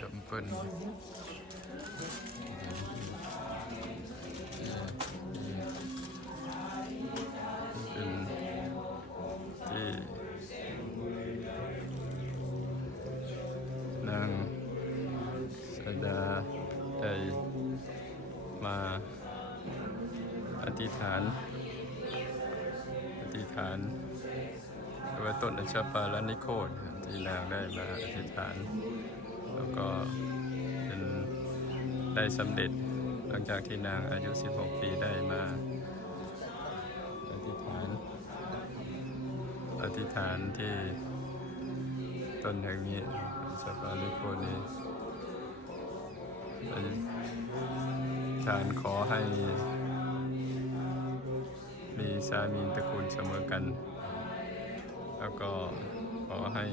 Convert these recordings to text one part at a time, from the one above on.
templeเป็นที่นางสดาได้มาอธิษฐานหรือว่าต้นอัญชปาลนิโคตที่นางได้มาอธิษฐานแล้วก็เป็นได้สำเร็จหลังจากที่นางอายุ16 ปีได้มาอธิษฐานที่ต้นแห่งนี้อัญชปาลนิโคตนี้อธิษฐานขอให้มีสามีตระกูลเสมอกันแล้วก็ขอให้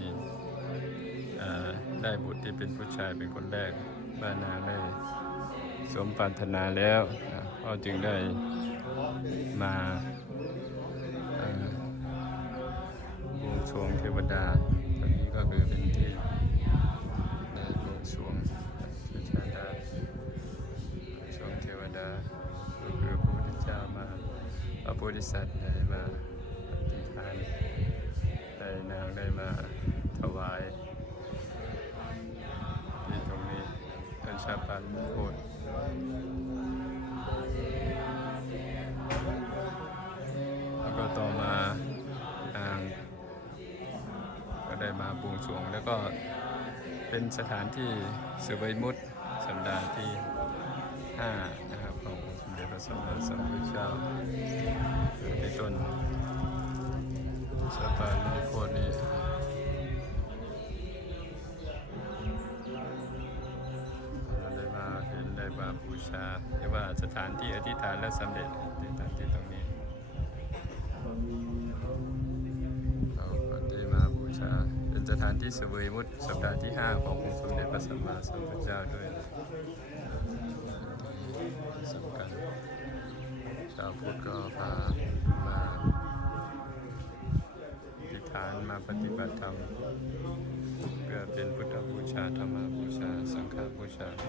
ได้บุตรที่เป็นผู้ชายเป็นคนแรกบ้านนางได้สมปรารถนาแล้วก็จึงได้มาบวงสรวงเทวดาตอนนี้ก็คือเป็นที่ได้บวงสรวงเทวดาก็คือพระพุทธเจ้ามาพระโพธิสัตว์ได้มาอธิษฐานได้นางได้มาถวายที่ตรงนี้อัญชปาลนิโคตแล้วก็ต่อมานางก็ได้มาบวงสรวงแล้วก็เป็นสถานที่เสวยมุตสัปดาห์ที่5นะครับของสมเด็จพระสัมมาสัมพุทธเจ้าที่ต้นอัญชปาลนิโคตนี้ได้มาเห็นได้มาบูชาเรียกว่าสถานที่อธิษฐานและสำเร็จที่ตรงนี้เราก็ได้มาบูชาเป็นสถานที่เสวยมุตสัปดาห์ที่5ขององค์สมเด็จพระสัมมาสัมพุทธเจ้าด้วยสำคัญชาวพุทธก็พามาอธิษฐานมาปฏิบัติธรรมเพื่อเป็นพุทธบูชาธรรมบูชาสังฆบูชาส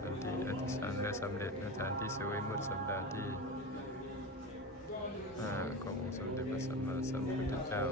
ถานที่อธิษฐานและสำเร็จสถานที่เสวยมุตสัปดาห์ที่5ขององค์สมเด็จพระสัมมาสัมพุทธเจ้า